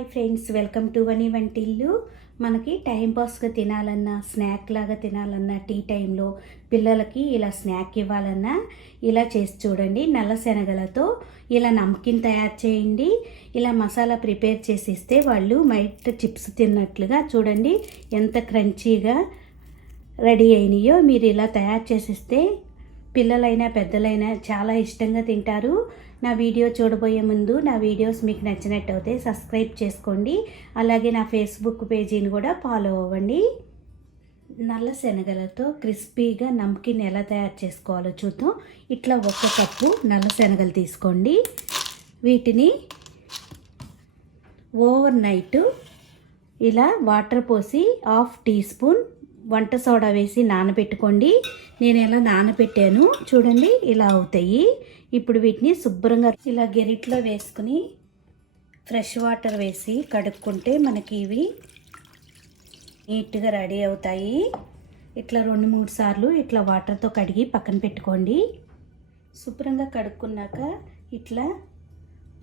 Hi friends, welcome to వని వంటిల్లు. మనకి టైంపాస్గా తినాలన్నా, స్నాక్ లాగా తినాలన్నా, టీ టైంలో పిల్లలకి ఇలా స్నాక్ ఇవ్వాలన్నా ఇలా చేసి చూడండి. నల్ల శనగలతో ఇలా నమ్కిన్ తయారు చేయండి. ఇలా మసాలా ప్రిపేర్ చేసి ఇస్తే వాళ్ళు మైట్ చిప్స్ తిన్నట్లుగా చూడండి ఎంత క్రంచీగా రెడీ అయినాయో. మీరు ఇలా తయారు చేసిస్తే పిల్లలైనా పెద్దలైనా చాలా ఇష్టంగా తింటారు. నా వీడియో చూడబోయే ముందు నా వీడియోస్ మీకు నచ్చినట్టయితే సబ్స్క్రైబ్ చేసుకోండి. అలాగే నా ఫేస్బుక్ పేజీని కూడా ఫాలో అవ్వండి. నల్ల శనగలతో క్రిస్పీగా నమ్కిన్ ఎలా తయారు చేసుకోవాలో చూద్దాం. ఇట్లా 1 కప్పు నల్ల శనగలు తీసుకోండి. వీటిని ఓవర్ నైట్ ఇలా వాటర్ పోసి 1/2 టీ స్పూన్ వంట సోడా వేసి నానబెట్టుకోండి. నేను ఎలా నానబెట్టాను చూడండి, ఇలా అవుతాయి. ఇప్పుడు వీటిని శుభ్రంగా ఇలా గెరిట్లో వేసుకుని ఫ్రెష్ వాటర్ వేసి కడుక్కుంటే మనకి ఇవి నీట్గా రెడీ అవుతాయి. ఇట్లా 2-3 సార్లు ఇట్లా వాటర్తో కడిగి పక్కన పెట్టుకోండి. శుభ్రంగా కడుక్కున్నాక ఇట్లా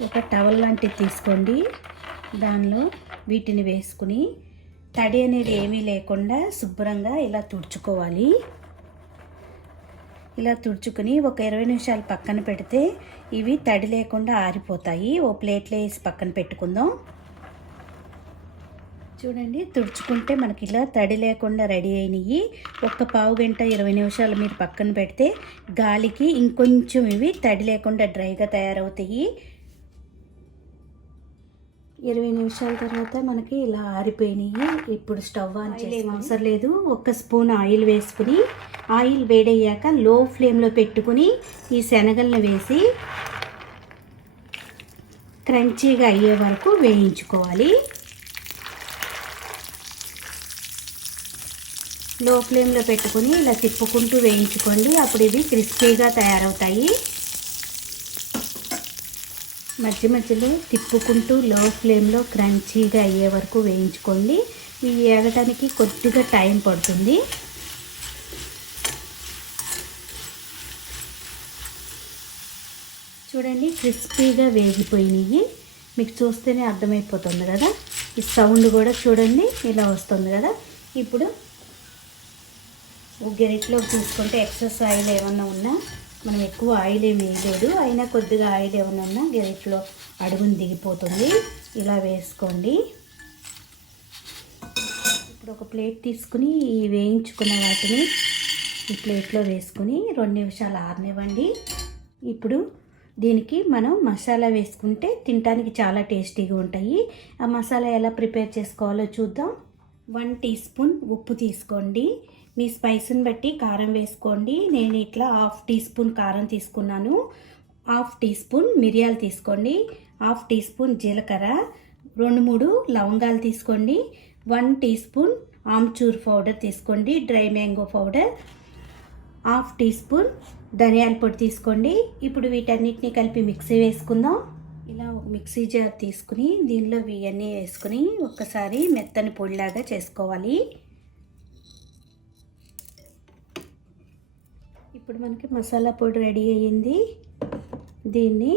ఒక టవల్ లాంటిది తీసుకోండి. దానిలో వీటిని వేసుకుని తడి అనేది ఏమీ లేకుండా శుభ్రంగా ఇలా తుడుచుకోవాలి. ఇలా తుడుచుకుని ఒక 20 నిమిషాలు పక్కన పెడితే ఇవి తడి లేకుండా ఆరిపోతాయి. ఓ ప్లేట్లో వేసి పక్కన పెట్టుకుందాం. చూడండి, తుడుచుకుంటే మనకి ఇలా తడి లేకుండా రెడీ అయినాయి. ఒక పావు గంట 20 నిమిషాలు మీరు పక్కన పెడితే గాలికి ఇంకొంచెం ఇవి తడి లేకుండా డ్రైగా తయారవుతాయి. 20 నిమిషాల తర్వాత మనకి ఇలా ఆరిపోయినాయి. ఇప్పుడు స్టవ్ ఆన్ చేసి అవసరం లేదు. 1 స్పూన్ ఆయిల్ వేసుకుని ఆయిల్ వేడయ్యాక లో ఫ్లేమ్లో పెట్టుకుని ఈ శనగలను వేసి క్రంచీగా అయ్యే వరకు వేయించుకోవాలి. లో ఫ్లేమ్లో పెట్టుకుని ఇలా తిప్పుకుంటూ వేయించుకోండి. అప్పుడు ఇవి క్రిస్పీగా తయారవుతాయి. మధ్య మధ్యలో తిప్పుకుంటూ లో ఫ్లేమ్లో క్రంచీగా అయ్యే వరకు వేయించుకోండి. ఇవి వేగటానికి కొద్దిగా టైం పడుతుంది. చూడండి, క్రిస్పీగా వేగిపోయినాయి. మీకు చూస్తేనే అర్థమైపోతుంది కదా. ఈ సౌండ్ కూడా చూడండి ఇలా వస్తుంది కదా. ఇప్పుడు గెరిట్లో చూసుకుంటే ఎక్సెస్ ఆయిల్ ఏమన్నా ఉన్నా, మనం ఎక్కువ ఆయిల్ ఏమి వేయలేదు, అయినా కొద్దిగా ఆయిల్ ఏమైనా ఉన్నా గెరిట్లో అడుగుని దిగిపోతుంది. ఇలా వేసుకోండి. ఇప్పుడు ఒక ప్లేట్ తీసుకుని ఈ వేయించుకున్న వాటిని ఈ ప్లేట్లో వేసుకుని 2 నిమిషాలు ఆరనివ్వండి. ఇప్పుడు దీనికి మనం మసాలా వేసుకుంటే తినడానికి చాలా టేస్టీగా ఉంటాయి. ఆ మసాలా ఎలా ప్రిపేర్ చేసుకోవాలో చూద్దాం. 1 టీ స్పూన్ ఉప్పు తీసుకోండి. మీ స్పైస్ని బట్టి కారం వేసుకోండి. నేను ఇట్లా 1/2 టీ స్పూన్ కారం తీసుకున్నాను. 1/2 టీ స్పూన్ మిరియాలు తీసుకోండి. 1/2 టీ స్పూన్ జీలకర్ర, 2-3 లవంగాలు తీసుకోండి. 1 టీ స్పూన్ ఆమ్చూర్ పౌడర్ తీసుకోండి, dry mango powder. 1/2 teaspoon ధనియాల పొడి తీసుకోండి. ఇప్పుడు వీటన్నిటిని కలిపి మిక్సీ వేసుకుందాం. ఇలా ఒక మిక్సీ జార్ తీసుకుని దీనిలో ఇవన్నీ వేసుకుని ఒక్కసారి మెత్తని పొడిలాగా చేసుకోవాలి. ఇప్పుడు మనకి మసాలా పొడి రెడీ అయ్యింది. దీన్ని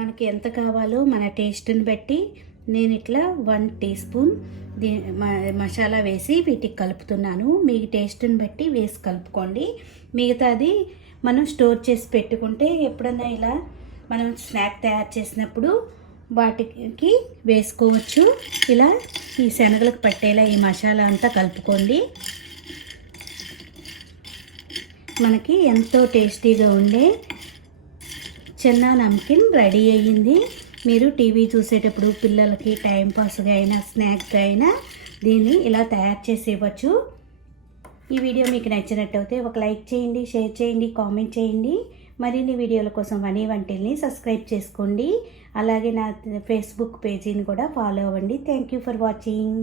మనకి ఎంత కావాలో మన టేస్ట్ని బట్టి నేను ఇట్లా 1 టీ స్పూన్ మసాలా వేసి వీటికి కలుపుతున్నాను. మీ టేస్ట్ని బట్టి వేసి కలుపుకోండి. మిగతాది మనం స్టోర్ చేసి పెట్టుకుంటే ఎప్పుడన్నా ఇలా మనం స్నాక్ తయారు చేసినప్పుడు వాటికి వేసుకోవచ్చు. ఇలా ఈ శనగలకు పట్టేలా ఈ మసాలా అంతా కలుపుకోండి. మనకి ఎంతో టేస్టీగా ఉండే చెన్నా నమ్కిన్ రెడీ అయ్యింది. మీరు టీవీ చూసేటప్పుడు పిల్లలకి టైంపాస్గా అయినా స్నాక్గా అయినా దీన్ని ఇలా తయారు చేసి ఇవ్వచ్చు. ఈ వీడియో మీకు నచ్చినట్టయితే ఒక లైక్ చేయండి, షేర్ చేయండి, కామెంట్ చేయండి. మరిన్ని వీడియోల కోసం వని వంటిల్ని సబ్స్క్రైబ్ చేసుకోండి. అలాగే నా ఫేస్బుక్ పేజీని కూడా ఫాలో అవ్వండి. Thank you for watching.